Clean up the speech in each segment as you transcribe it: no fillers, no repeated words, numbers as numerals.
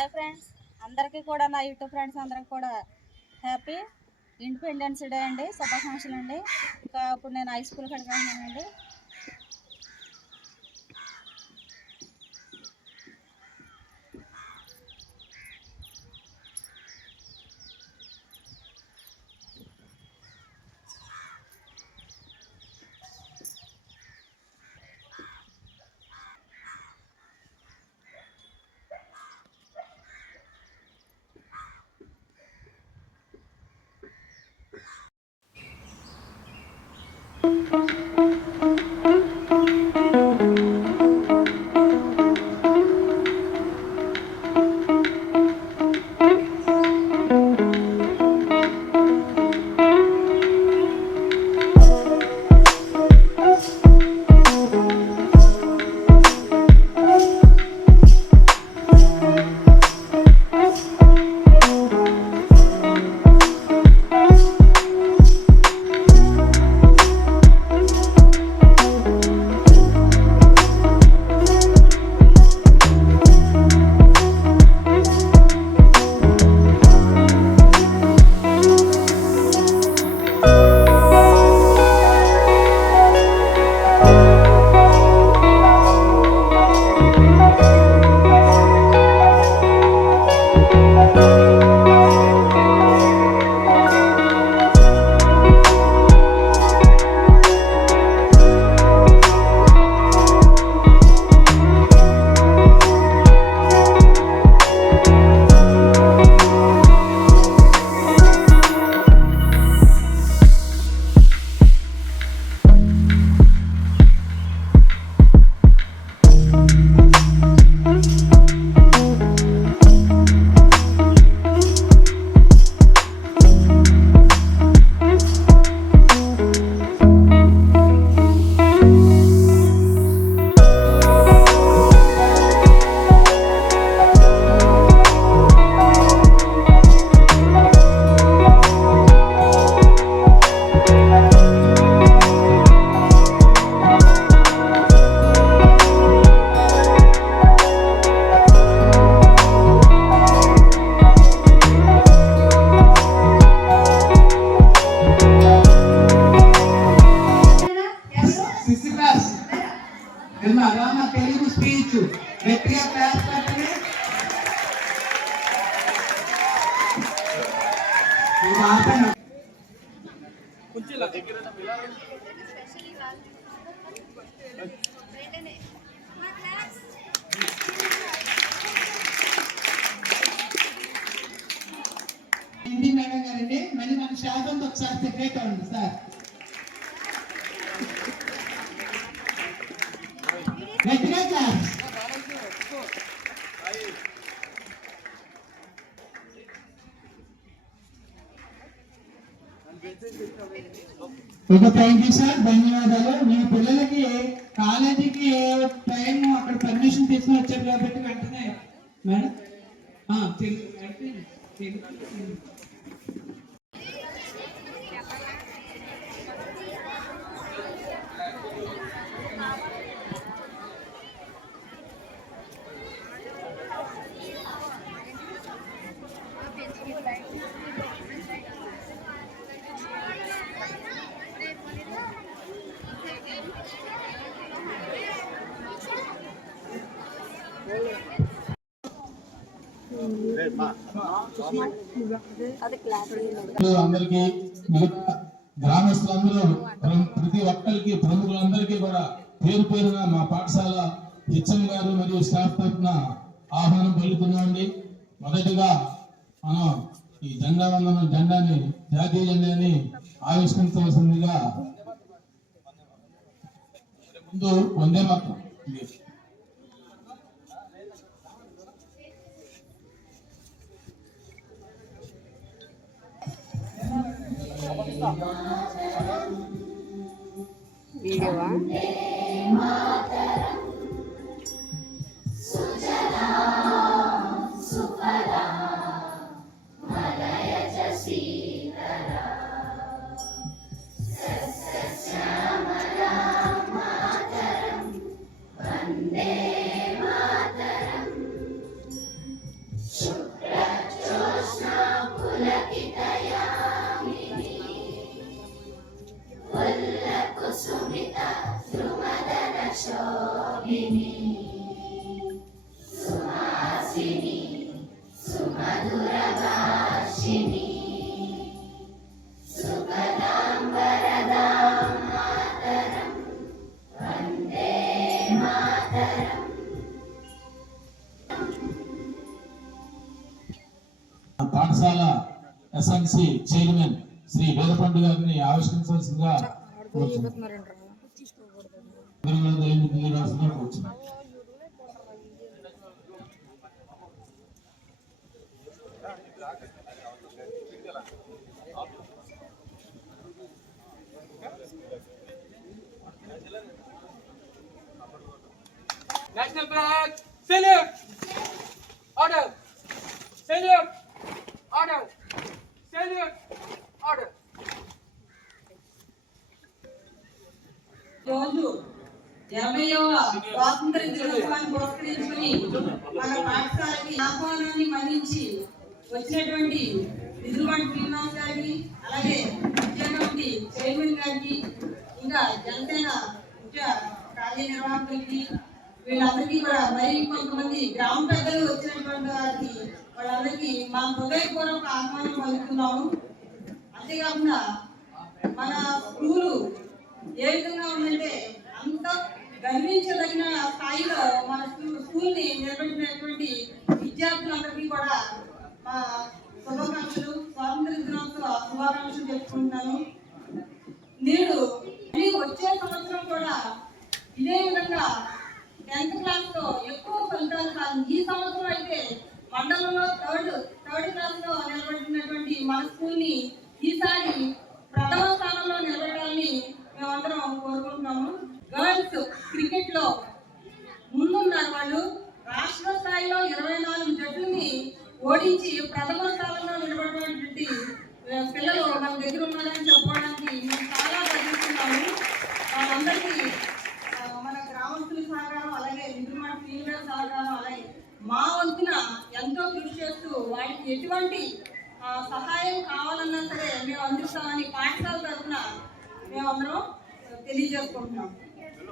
Hi friends, అందరికీ కూడా నా యూట్యూబ్ ఫ్రెండ్స్ అందరికీ కూడా హ్యాపీ ఇండిపెండెన్స్ డే అండి, శుభాకాంక్షలు అండి. ఇంకా ఇప్పుడు నేను హై స్కూల్కి వెళ్తున్నానండి. తెలుగు స్పీచ్ గట్టిగా క్లాస్ పెట్టండి. మేడం గారండి, మళ్ళీ మన శాతంతో ఒకసారి సెక్రెట్ అవ్వండి సార్. గట్టిగా క్లాస్. థ్యాంక్ యూ సార్, ధన్యవాదాలు. మీ పిల్లలకి కాలేజీకి టైం అక్కడ పర్మిషన్ తీసుకుని వచ్చారు కాబట్టి వెంటనే మేడం అందరికీ గ్రామస్తులందరూ ప్రతి ఒక్కరికి ప్రముఖులందరికీ కూడా పేరు పేరుగా మా పాఠశాల హెచ్ఎం గారు మరియు స్టాఫ్ తరఫున ఆహ్వానం పలుకుతున్నామండి. మొదటిగా మనం ఈ జెండాని జాతీయ జెండాని ఆవిష్కరించవలసిందిగా ముందు వందే మాత్రం వీడియోవా పాఠశాల ఎస్ఎంసి చైర్మన్ శ్రీ వేదపండు గారిని ఆవిష్కరించాల్సిందిగా National flag, salute! Order! Salute! Order! Salute! Order! రోజు 80వ స్వాతంత్ర దినోత్సవాన్ని పురస్కరించుకుని మన పాఠశాలకి ఆహ్వానాన్ని మన్నించి వచ్చినటువంటి నిధులవాడి శ్రీనివాస్ గారికి, అలాగే ముఖ్య కమిటీ చైర్మన్ గారికి, ఇంకా జనసేన ముఖ్య కార్యనిర్వాహకులకి, వీళ్ళందరికీ కూడా మరి కొంతమంది గ్రామ పెద్దలు వచ్చినటువంటి వారికి వాళ్ళందరికీ మా హృదయపూర్వక ఆహ్వానం పలుకుతున్నాము. అంతేకాకుండా మన స్కూలు ఏ విధంగా ఉందంటే అంత గర్వించదగిన స్థాయిలో మన స్కూల్ని నిర్వహించినటువంటి విద్యార్థులందరికీ కూడా మా శుభాకాంక్షలు, స్వాతంత్ర దినోత్సవ శుభాకాంక్షలు చెప్పుకుంటున్నాను. నేడు వచ్చే సంవత్సరం కూడా ఇదే విధంగా 10th క్లాస్ లో ఎక్కువ ఫలితాలు కాదు. ఈ సంవత్సరం అయితే మండలంలో థర్డ్ క్లాస్ లో నిలబడినటువంటి మన స్కూల్ ని ఈసారి ప్రథమ స్థానంలో నిలబడాలని మేమందరం కోరుకుంటున్నాము. గర్ల్స్ క్రికెట్ లో ముందున్నారు. వాళ్ళు రాష్ట్ర స్థాయిలో 24 జట్లని ఓడించి ప్రథమ స్థానంలో నిలబడినటువంటి పిల్లలు మన దగ్గర ఉన్నారని చెప్పుకోవడానికి మేము చాలా గర్విస్తున్నాము. వాళ్ళందరికీ మన గ్రామస్తుల సహకారం, అలాగే నిధులవాడి శ్రీనివాస్ సహకారం, అలాగే మా వంతున ఎంతో కృషి చేస్తూ వారికి ఎటువంటి సహాయం కావాలన్నా సరే మేము అందిస్తామని పాఠశాల తరఫున మేమందరం తెలియజేసుకుంటున్నాం.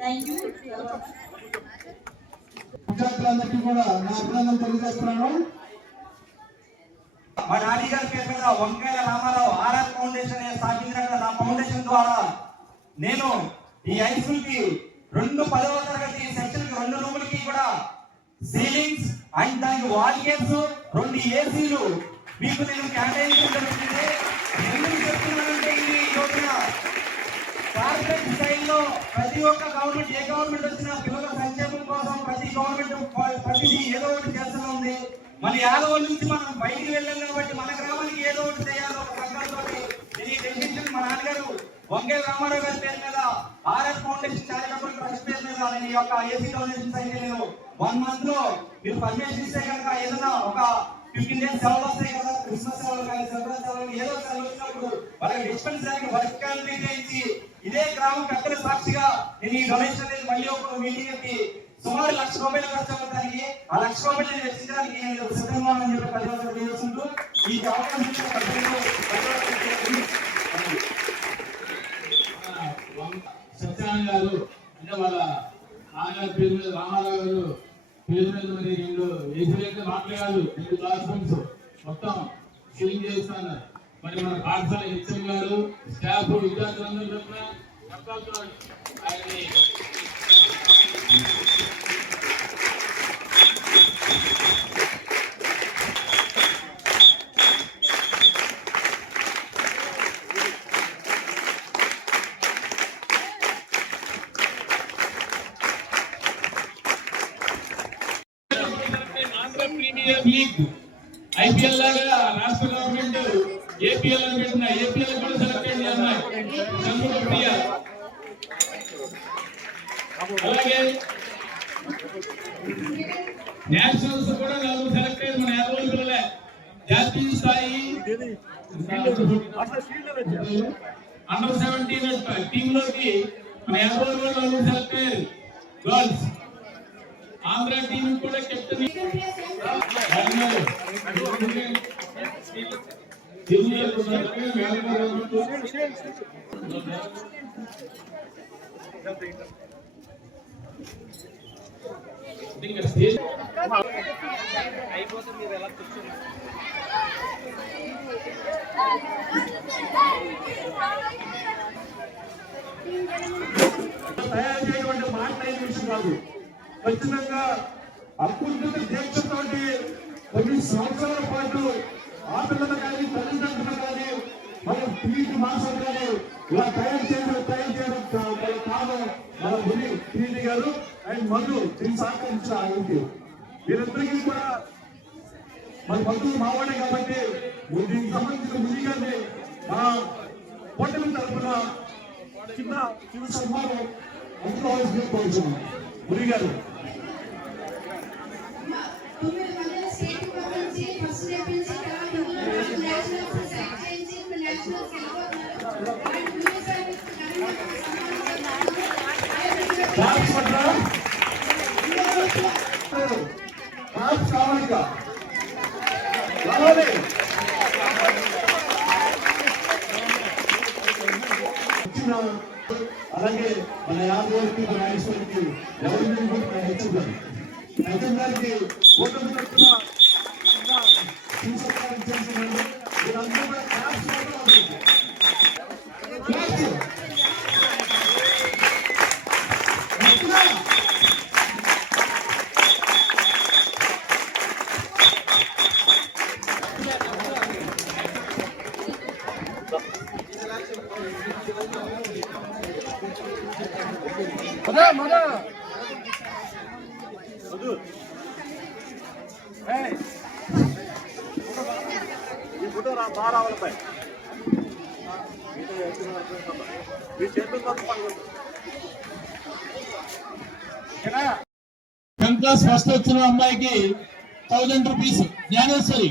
Thank you. విద్యార్థులందరికీ కూడా నా అభినందనలు తెలియజేస్తున్నాను. మా డాడీ గారి పేరు మీద వంకాయల రామారావు ఆర్ఆర్ ఫౌండేషన్ స్థాపించిన నా ఫౌండేషన్ ద్వారా నేను ఈ హై స్కూల్ కి 10వ తరగతి సెక్షన్ కి 2 రూములకి కూడా సీలింగ్స్ అండ్ దానికి వాల్ గేట్స్ 2 ఏసీలు మీకు నేను కేటాయించడం జరుగుతుంది. ఎందుకు చెప్తున్నానంటే ఇది యోజన కార్పొరేట్ స్థాయిలో ప్రతి ఒక్క గవర్నమెంట్, ఏ గవర్నమెంట్ వచ్చినా పిల్లల సంక్షేమం కోసం ప్రతి గవర్నమెంట్ ప్రతిదీ ఏదో ఒకటి చేస్తూ ఉంది. మన యాదవ నుంచి మనం బయటికి వెళ్ళాం కాబట్టి మన గ్రామానికి ఏదో ఒకటి చేయాలి ఒక సంఘంతో. ఈ డెసిషన్ మా నాన్నగారు వంకాయ రామారావు గారి పేరు మీద ఆర్ఎస్ ఫౌండేషన్ చారిటబుల్ ట్రస్ట్ పేరు మీద ఈ యొక్క ఏసీ డొనేషన్స్ అయితే నేను 1 మంత్ లో మీరు పర్మిషన్ ఇస్తే కనుక ఏదైనా ఒక 15 days సెలవులు వస్తాయి కదా, క్రిస్మస్ సెలవులు కానీ సంక్రాంతి సెలవులు ఏదో సెలవు వచ్చినప్పుడు వాళ్ళకి డిస్పెన్సరీ వర్క్ చేయించి ఇదే గ్రామం పెద్దల సాక్షిగా నేను ఈ డొనేషన్ అనేది మళ్ళీ ఒక మీటింగ్ పెట్టి సుమారు ₹1,00,000 ఖర్చు అవుతానికి ఆ ₹1,00,000 నేను వెచ్చించడానికి నేను సిద్ధంగా అని చెప్పి ప్రజలకు తెలియజేస్తుంటూ ఈ అవకాశం సత్యనారాయణ గారు అంటే వాళ్ళ నాన్నగారి పేరు మీద రామారావు గారు పేరు మీద మరి 2 ఏసీలు మాటలే కాదు 2 క్లాస్ రూమ్స్ మొత్తం ఫిల్లింగ్ చేస్తున్నారు. మరి మన పాఠశాల హెచ్ఎం గారు, స్టాఫ్, విద్యార్థులందరూ ఆయన్ని ప్రీమియర్ లీగ్ ఐపీఎల్ లాగా రాష్ట్ర గవర్నమెంట్ ఏపీఎల్ అని పెట్టిన ఏపీఎల్ కూడా సెలెక్ట్ చేయాలి. అలాగే నేషనల్స్ కూడా 4 సెలెక్ట్ అయ్యారు మన యాదవ్ పిల్లలే. జాతీయ స్థాయి అండర్ 17 టీమ్ లోకి మన యాదవ్ 4 సెలెక్ట్ అయ్యారు గర్ల్స్. ఆంధ్ర టీం కూడా కెప్టెన్ తయారు చేయడం మాట్లాడే విషయం కాదు. ఖచ్చితంగా అత్యున్నత దీక్షతో కొన్ని సంవత్సరాల పాటు ఆ పిల్లలు కానీ తల్లిదండ్రులు కానీ మనం పీటీ మాస్టర్ కానీ ఇలా తయారు చేయడం కాదు. మన ముని పీటీ గారు అండ్ మధు దీన్ని సహకరించిన ఆయనకి వీరందరికీ కూడా మన బంధువులు మావాడే కాబట్టి దీనికి సంబంధించిన ముని గారిని మా కూటమి తరఫున చిన్న సన్మానం అందుకోవాల్సిన ముని గారు. కావాలి అలాగే మన యాదవారికి మన రాజేశ్వరికి ఎవరి హెచ్చుగారు గారికి ఓటమి తరఫున వీరందరూ కూడా టెన్త్ క్లాస్ ఫస్ట్ వచ్చిన అమ్మాయికి 1000 రూపీస్ జ్ఞానేశ్వరి.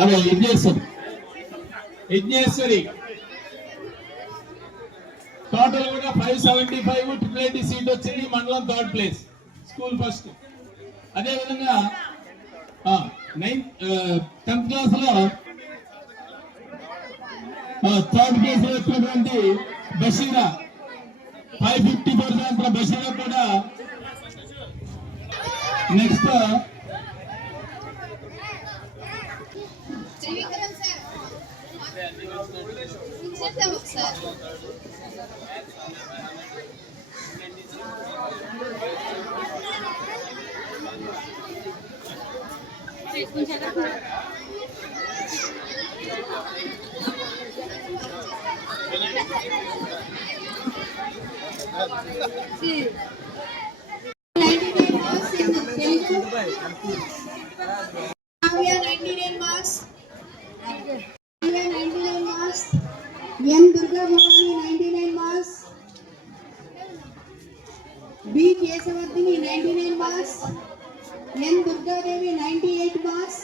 అదే యజ్ఞేశ్వరి టోటల్ కూడా 575 ట్రిపుల్ సీట్ వచ్చింది. మండలం 3rd ప్లేస్, స్కూల్ ఫస్ట్. అదే విధంగా 10th క్లాస్ లో 3rd ప్లేస్ లో వచ్చినటువంటి బషీరా 554 బషీరా కూడా next N. Durga Bhavani 99 marks. B. Kesavardhini 99 marks. N. Durga Devi 98 marks.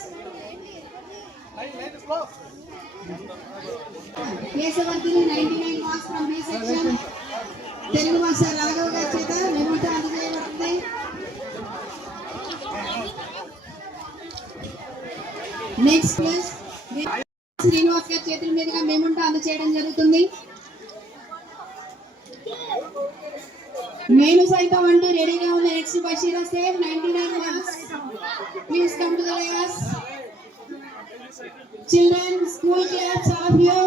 Kesavardhini 99 marks from B section. Telugu Master Raghav garu cheta memento అందజేయబడుతుంది. Next class Srinivas గారి చేతుల మీదుగా మేముంటా అందచేయడం జరుగుతుంది. నేను సైతం అంటూ రెడీగా ఉంది. Next Bashira same 99 marks. Please come to the dais. Children school claps all of you.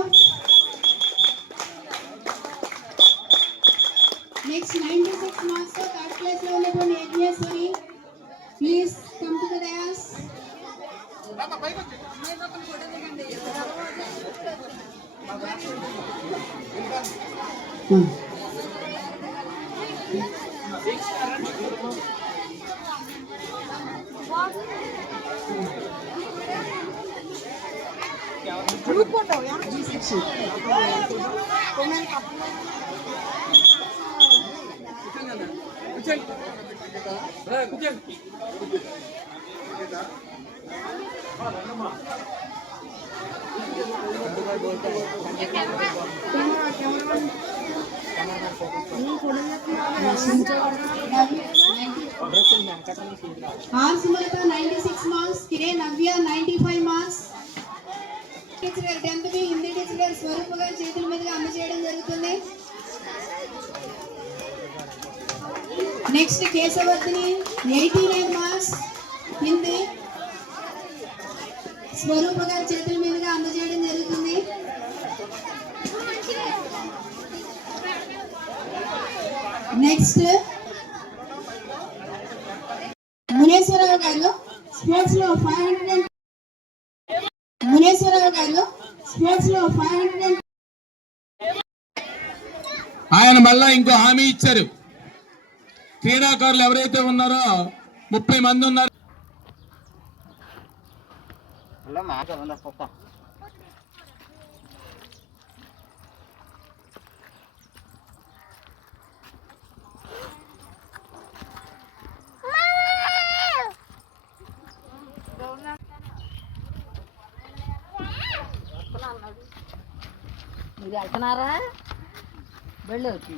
Next 96 marks తో 3rd ప్లేస్ లో ఉన్నటువంటి Yagneshwari please come to the dais. R Sumalatha 96 marks, K Navya 95 marks. Teacher గారు 10th బి హిందీ టీచర్ గారు స్వరూప గారి చేతుల మీదుగా అందజేయడం జరుగుతుంది. నెక్స్ట్ కేశవర్ధిని 89 మార్క్స్ హిందీ స్వరూప గారి చేతుల మీదుగా అందజేయడం జరుగుతుంది. నెక్స్ట్ మునేశ్వరరావు గారు స్పోర్ట్స్ లో 500 మునేశ్వరరావు గారు స్పోర్ట్స్ లో 500 ఆయన మళ్ళా ఇంకో హామీ ఇచ్చారు. క్రీడాకారులు ఎవరైతే ఉన్నారో 30 మంది ఉన్నారు. మీరు వెళ్తున్నారా? బళ్ళు వచ్చి